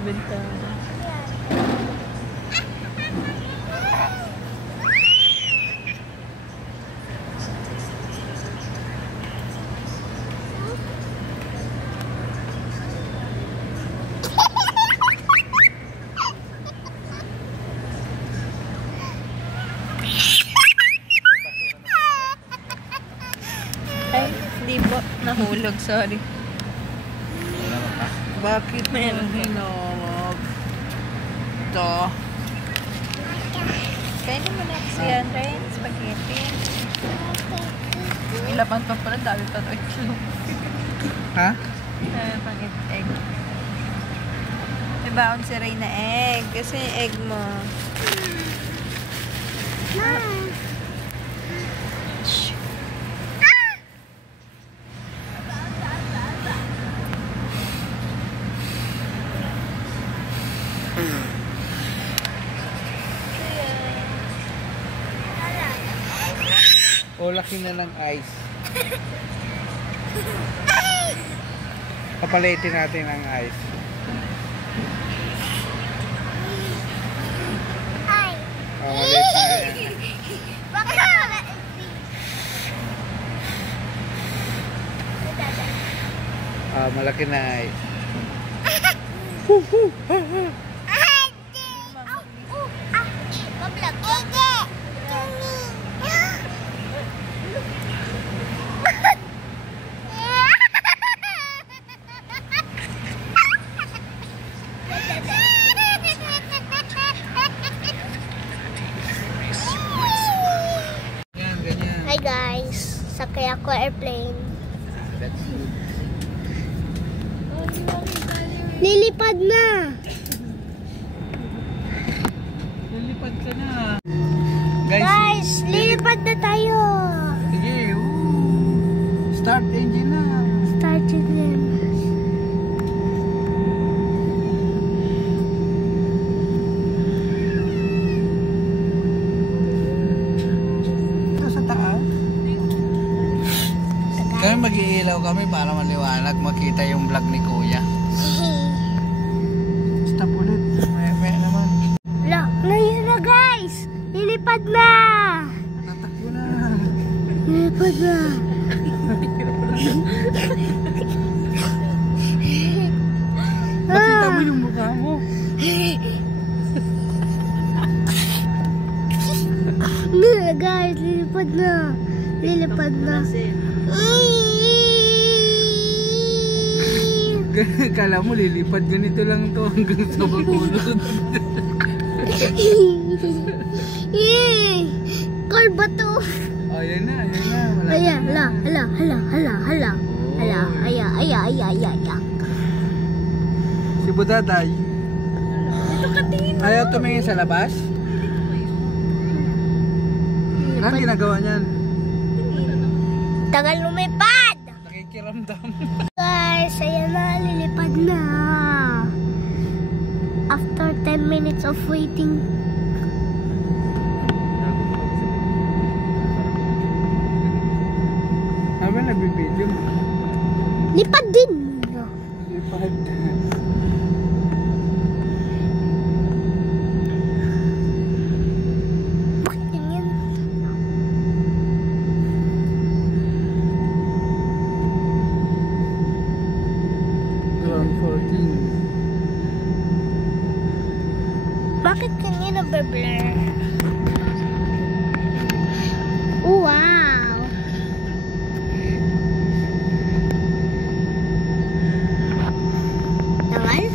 bintana. Ay, di po. Nahulog, sorry. Bakit meron hinulog? Ito. Kaya naman na kasi yan, Ren. Spaghetti. Ilaban pa pala, dami pa ito itlog. Ha? Pang egg. May baon si Ray na egg. Kasi yung egg mo. O laki na ng ice. Papalitin natin ang ice. O, maliit na yan. Malaki na ice. Hi guys, sakay ako airplane. Lilipad na. Lilipad ka na. Guys, lilipad na tayo. Sige, start engine na. Start again. Kami mag-iilaw kami para maliwanag, makita yung vlog ni Kuya. Stop ulit. Maya naman. Wala, ngayon na guys. Lilipad na. Tatakbo na. Lilipad na. Makita mo yung mukha mo. Guys, lilipad na. Lilipad na. Kala mo lilipad ganito lang to hanggang sa mabulod. Call ba to? Oh, yan na, yan na. Ayan, hala. Aya. Si Budaday. Ayaw tumingin sa labas? Anong ginagawa niyan? Tagal lumipad! Nakikiramdam. Guys, ayan na, lilipad na. After 10 minutes of waiting. Habang nagbibideo. Lipad din. Lipad. Bakit ganyan? Ground 14. Bakit ganyan nabe-blur? Oh, wow! Naman?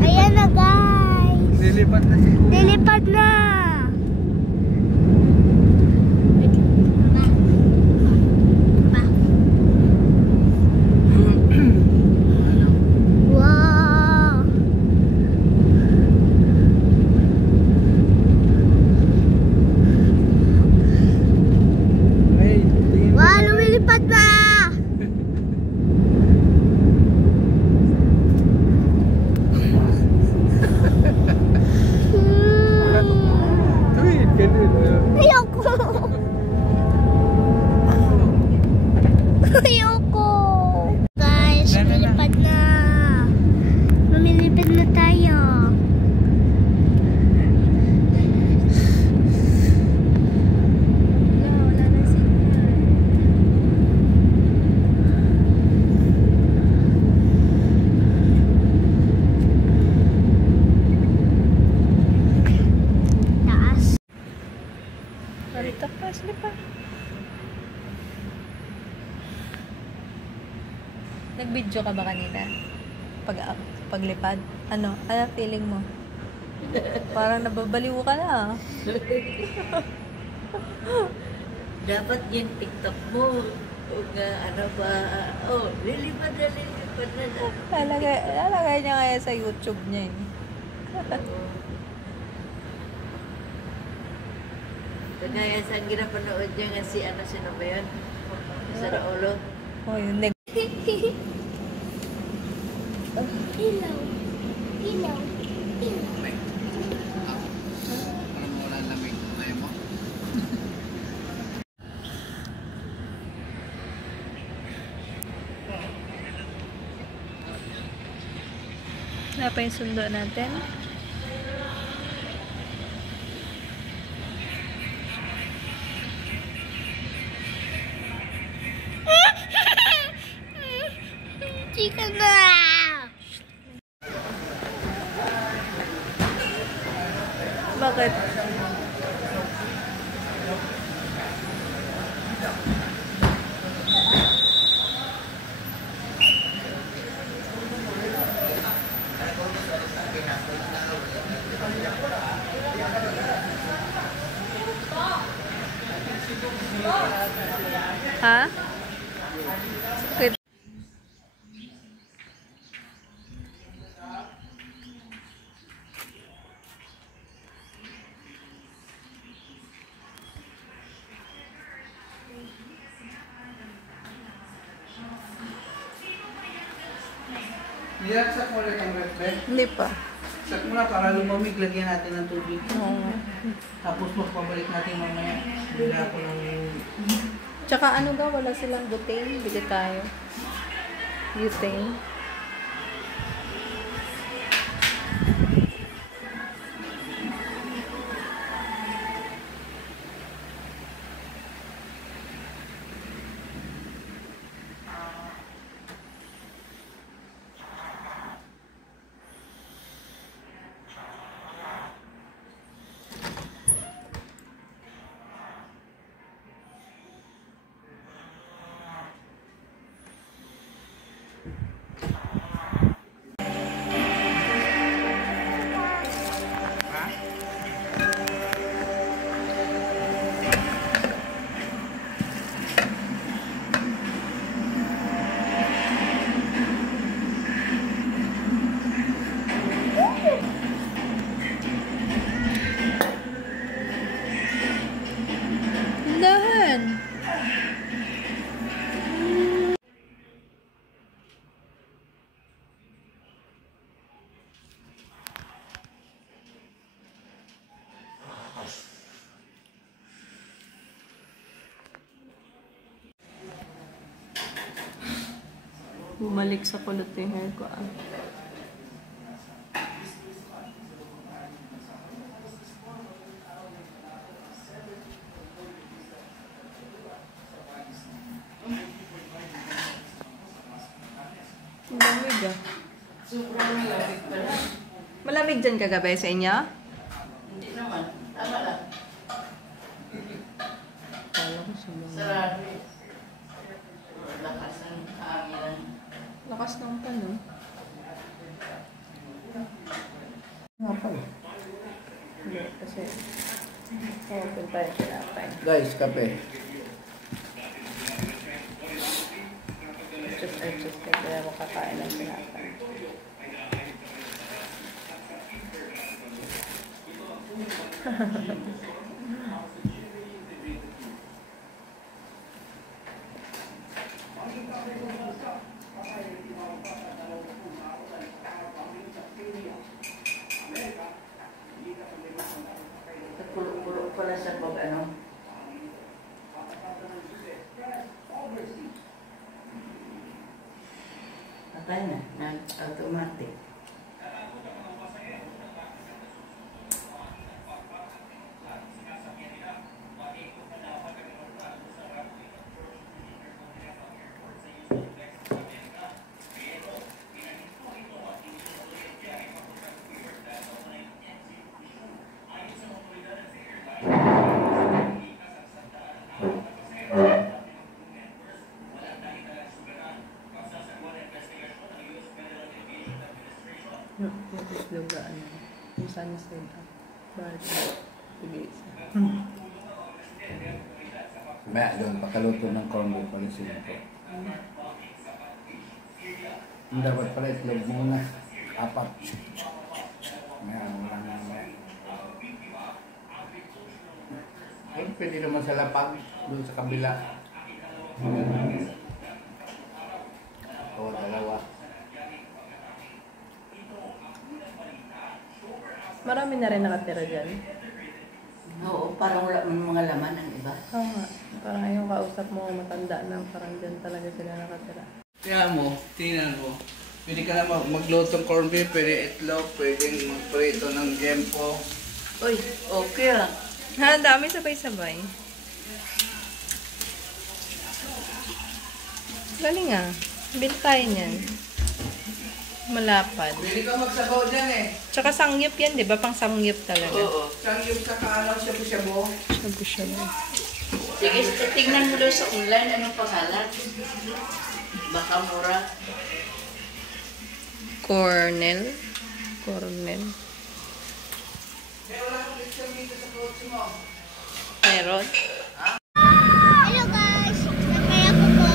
Ayan na guys! Lilipad na si Kuya. Lilipad na! Wow! Hey, tingin mo. Wow! Lumilipad na! Tuwid, ganun. Ayoko! Ayoko! Guys, lumilipad na! Nag-video ka ba kanina? Paglipad? Ano feeling mo? Parang nababaliw ka na. Dapat yung TikTok mo. O nga, ano ba? Oh, lilipad na. Lalagay niya kaya sa YouTube niya eh. Kagaya sa ginapanood niya nga si ano, sino ba yun? Sa Raulo. Oh, yun. Ilaw. Ilaw. Ilaw. Parang wala lamig. Ayaw mo? Wala pa yung sundo natin. Chika na! Bakit? Ha? Wait. Nilaksak mo ulit ang ref, Ben. Hindi pa. Sak mo na para lumamig. Lagyan natin ng tubig. Oo. Tapos magpabalik natin mamaya. Bila ko ng... Tsaka ano ba? Wala silang butane. Bili tayo. Butane. Dahan. Bumalik sa kulot yung hair ko ah. Malamig ah. Sobrang malamig pala. Malamig dyan kagabi sa inyo? Hindi naman. Tama lang. Kala ko sobrang Sarado eh. Lakas ng hangin. lakas ng pano. Nga pala. Hindi, kasi open pa yung tinapay. Guys, kape. Adjust kaya ako kakain ng tinapay. Pulo-pulo pala sa pag ano. Patay na. Nag-automatic. Yung itlog na ano. Yung sunny side up. Bakit? Sige isa. Maya doon, pakaluto ng corn beef pala sila po. Dapat pala itlog muna. 4. Maya, wala na maya. Ay, pwede naman sa lapag, doon sa kabila. O, 2. Marami na rin nakatira dyan. Oo, parang wala mang mga laman ang iba. Oo nga. Parang yung kausap mo matanda na parang dyan talaga sila nakatira. Kaya mo, tingnan mo. Pwede ka na maglutong corn beef, pwede itlog, pwede magprito ng gempo. Uy, okay lang. Ha, ang dami sabay-sabay. Galing ah. Bili tayo niyan. Malapad. Pwede ka magsabaw dyan eh. Tsaka sangyup yan, di ba? Pang sangyup talaga. Oo. Sangyup sa kaano, shabu-shabu. Shabu-shabu. Sige, tingnan mo doon sa online, anong pangalan? Baka mura. Cornel. Cornel. Meron. Hello guys! Sakay ako po.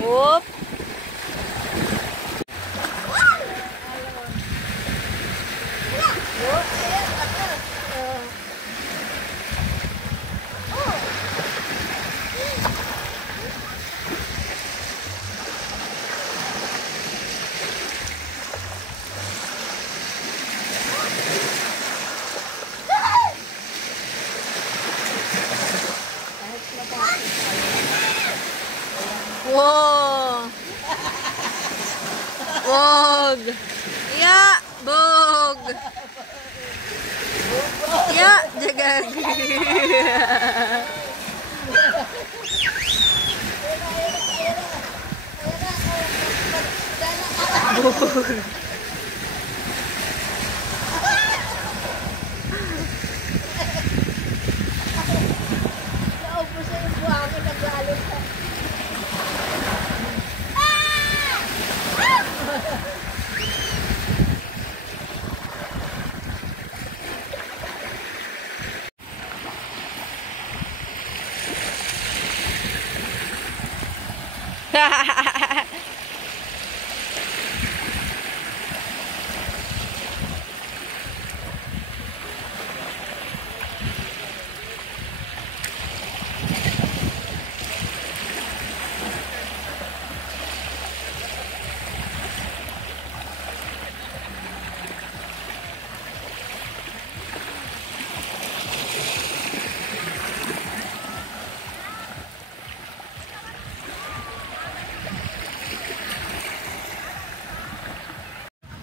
Whoop! Wow! Wog! Ya! Bog! Ya! Jagag! Bog! Naubos na yung buhangin, naglalo ka.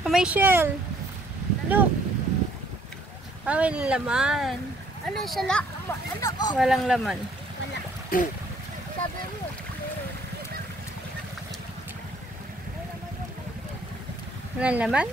May shell. Look. May laman. Ano sala? Ano oh? Walang laman. Wala. Sabi mo. Walang laman?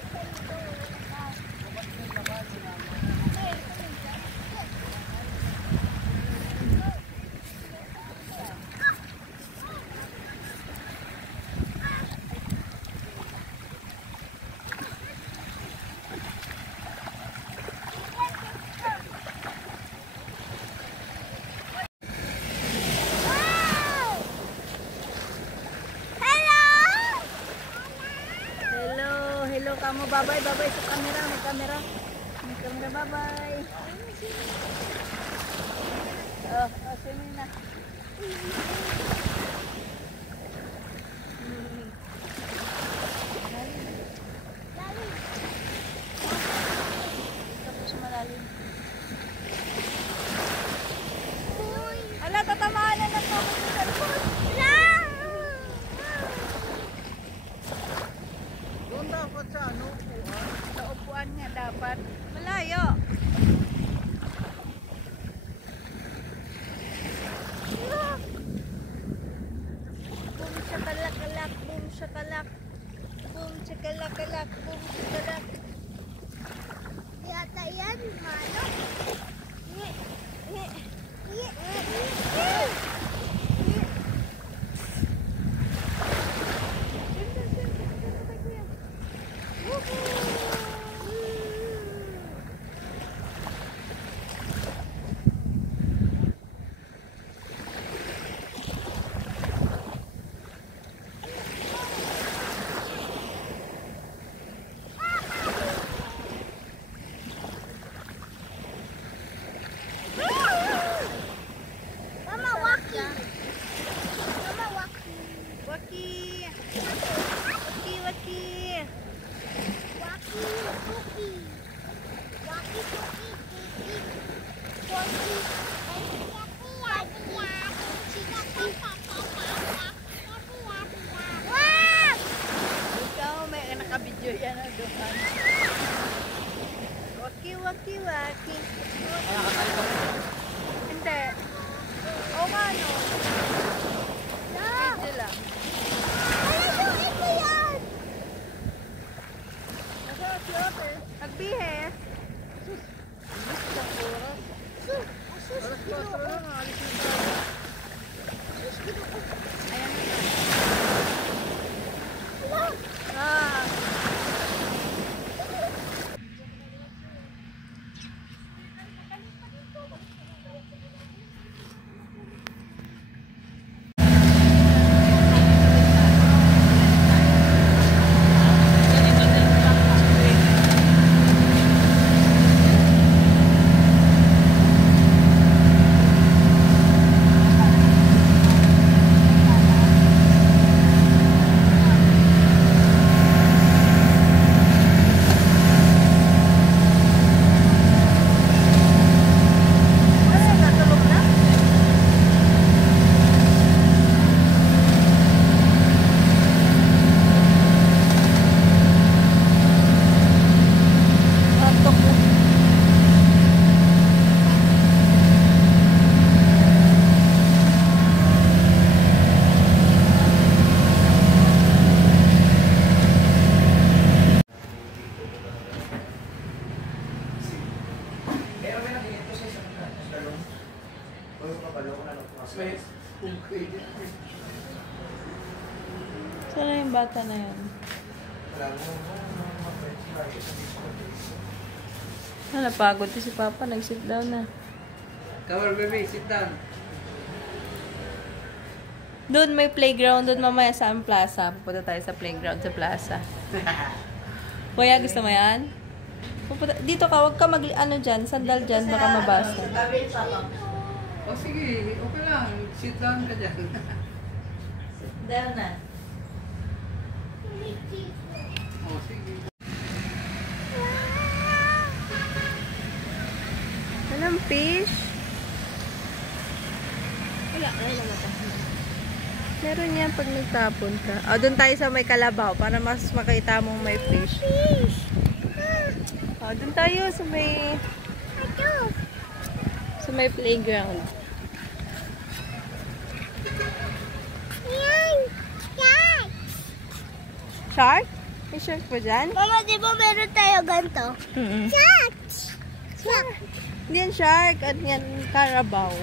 Hello, kamo. Bye-bye, bye-bye sa camera. May camera. May camera, bye-bye. Swimming na. dapat sa ano upuan. Sa upuan nga dapat. Malayo. Boom shakalak, boom shakalak. Boom shakalak, boom shakalak. Yata yan, mano. Nye, nye, nye, nye. Mama, waki. Mama, waki. Waki. Waki, waki. Waki, cookie. Waki, cookie, cookie. Waki. Wow! Ikaw, may nakabidyo yan o doon. Waki, waki, waki. Hindi. O nga no. Video lang. Ito yan! Masarap si Ote. Nagbihe. Oras 4 lang, alis yung tao. Ah. May kungkay din. Saan na yung bata na yan? Napagod si Papa. Nag-sit down na. Come on, baby, sit down. Doon may playground. Doon mamaya sa plaza. Pupunta tayo sa playground sa plaza. Kuya, gusto mo yan? Pupunta, dito ka. Huwag ka ano dyan. Sandal dyan. Baka mabasa. O sige, okay lang. Sit down ka dyan. Down na. O sige. Anong fish? Wala, wala. Meron yan pag nagtapon ka. O, doon tayo sa may kalabaw para mas makita mong may fish. Fish. O, doon tayo sa may... Ito. Sa may playground. Yan. Yan. Shark? May shark pa dyan? Mama, di ba meron tayo ganito? Shark. Shark. Hindi yan shark. At yan carabao.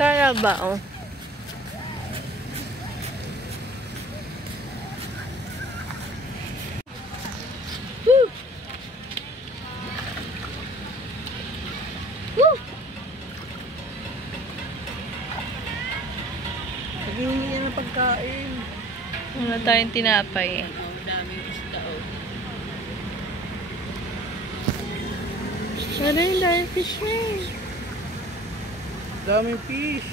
Carabao. Woo! Woo! Pag-ihingi yan ng pagkain. Wala tayong tinapay. Ang daming isda o. Ano yung daming fish na eh? Daming fish.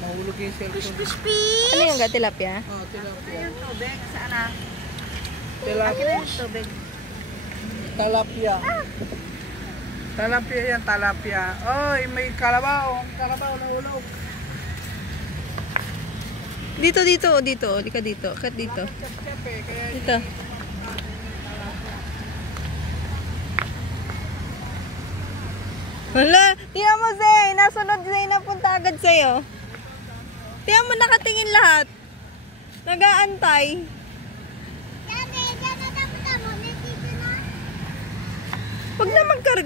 Mahulog yung cellphone. Fish. Ano yung tilapia? Oh, tilapia. Tubig, saan na? Tilapia. Tubig. Tilapia. Talapia yan, talapia. Oy, may kalabaw. Kalabaw na ulog. Dito. Hindi ka dito. Kat dito. Dito. Hala, tingnan mo, Zay. Nasunod, Zay, napunta agad sa'yo. Tingnan mo, nakatingin lahat. Nag-aantay. Dati, dyan na tapos mo. Nandito na. Huwag na magkarga.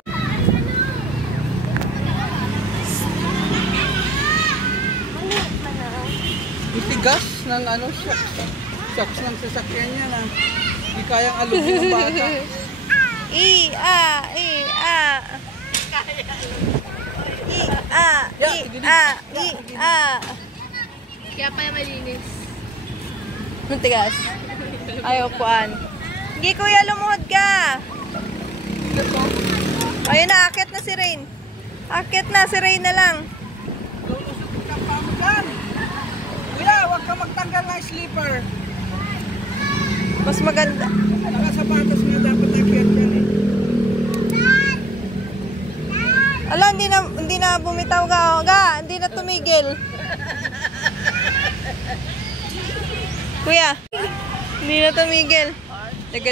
Maliit man na. Itigas ng ano, shocks ng sasakyan niya na hindi kayang alugin ng bata. Kaya kaya malinis. Matigas. Ayaw puan. Hindi, kuya, lumuhod ka. Ayun na, akit na si Rain. Akit na, si Rain na lang. Lulusot ka pa mo dyan. Kuya, huwag ka magtanggal ng slipper. Mas maganda. Nakasapatos nga dapat akyat yan eh. Ala, hindi na bumitaw ka. Hindi na tumigil. Kuya, hindi na tumigil. Daga.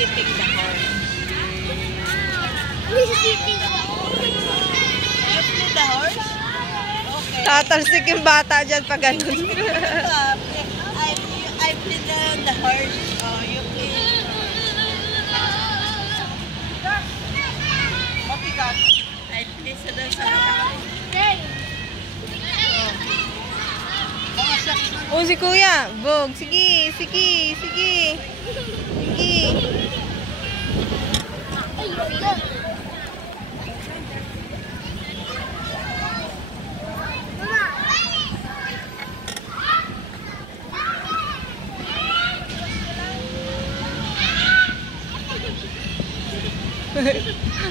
Sitting the horse. The horse? Okay. Tatalsik yung bata dyan pag ganun. I play the horse. Oh, you play. Mabigat. I play sa horse. Mga shocks na. Oh, si Kuya. Bog. Sige.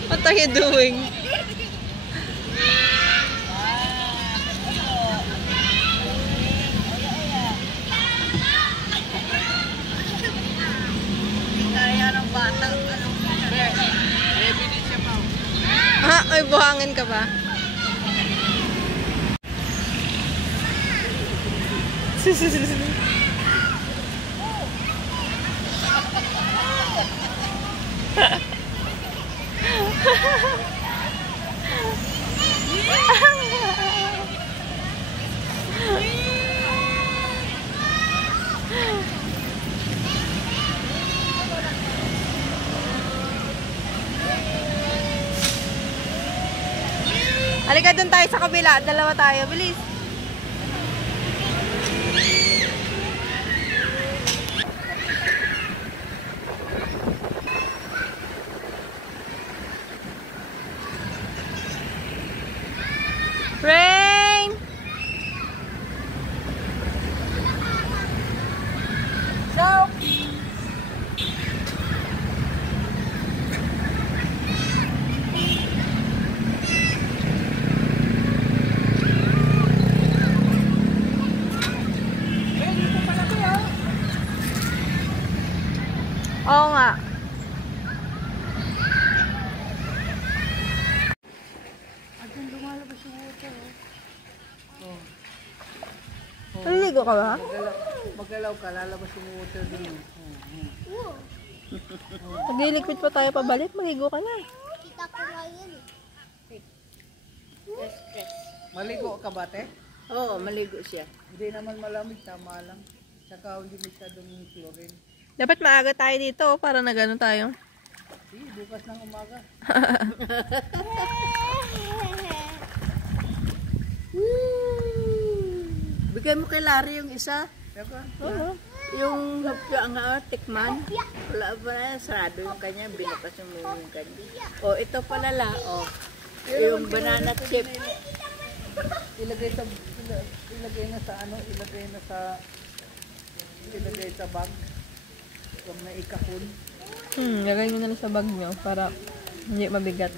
What are you doing? Kaya ng bata. Heavy din siya, Mau. Ay, buhangin ka ba? Halika dun tayo sa kabila. Dalawa tayo. Bilis. Rain! Shout! Oo nga. Naliligo ka ba? Magalaw ka, lalabas yung water din. Magliligpit pa tayo pabalik. Maligo ka na. Kita ko nga yun eh. Maligo ka ba, te? Oo, maligo siya. Hindi naman malamig, tama lang. Saka hindi masyadong chlorine. Dapat maaga tayo dito para na gano'n tayo. Bukas ng umaga. Bigay mo kay Larry yung isa. Diba? Oo. Yung hapya nga, tikman. Wala ba na, sarado yung kanya, binapas yung kanya. O, ito pala la, o. Yung banana chip. Ilagay na sa ano, ilagay sa bag. Huwag na ikahon. Lagay nyo na lang sa bag nyo para hindi mabigat.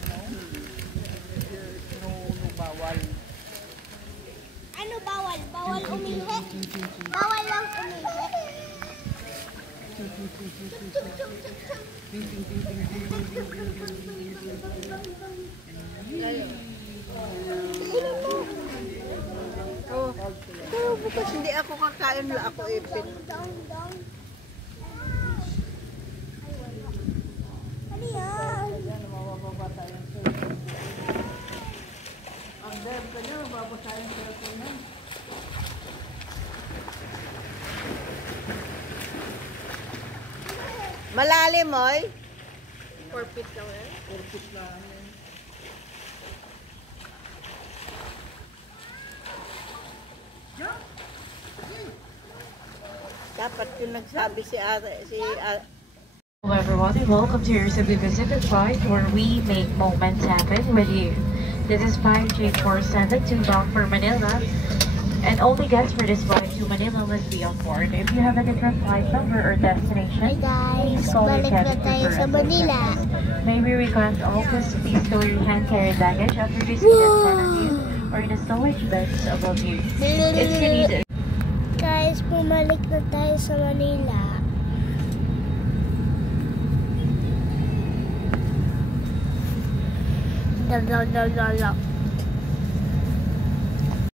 No, bawal. Ano bawal? Bawal Bawal umihi. Bawal lang umihi. Oh. Pero bukas hindi ako kakain la ako ipin. Ano yan? Ang dam ka na, babasahin sa cellphone na. Malalim, oy. 4 feet lang eh. 4 feet lang. Dapat yung nagsabi si ate, Hello everyone and welcome to your Cebu Pacific Flight where we make moments happen with you. This is 5J472 bound for Manila and only guests for this flight to Manila must be on board. If you have a different flight number or Hi destination, guys, please call your balik na cabin tayo crew sa for Manila. assistance. May we request all to please store your hand carry baggage under the seat in front of you or in the storage beds above you. If you need Guys, bumalik na tayo sa Manila. Dal.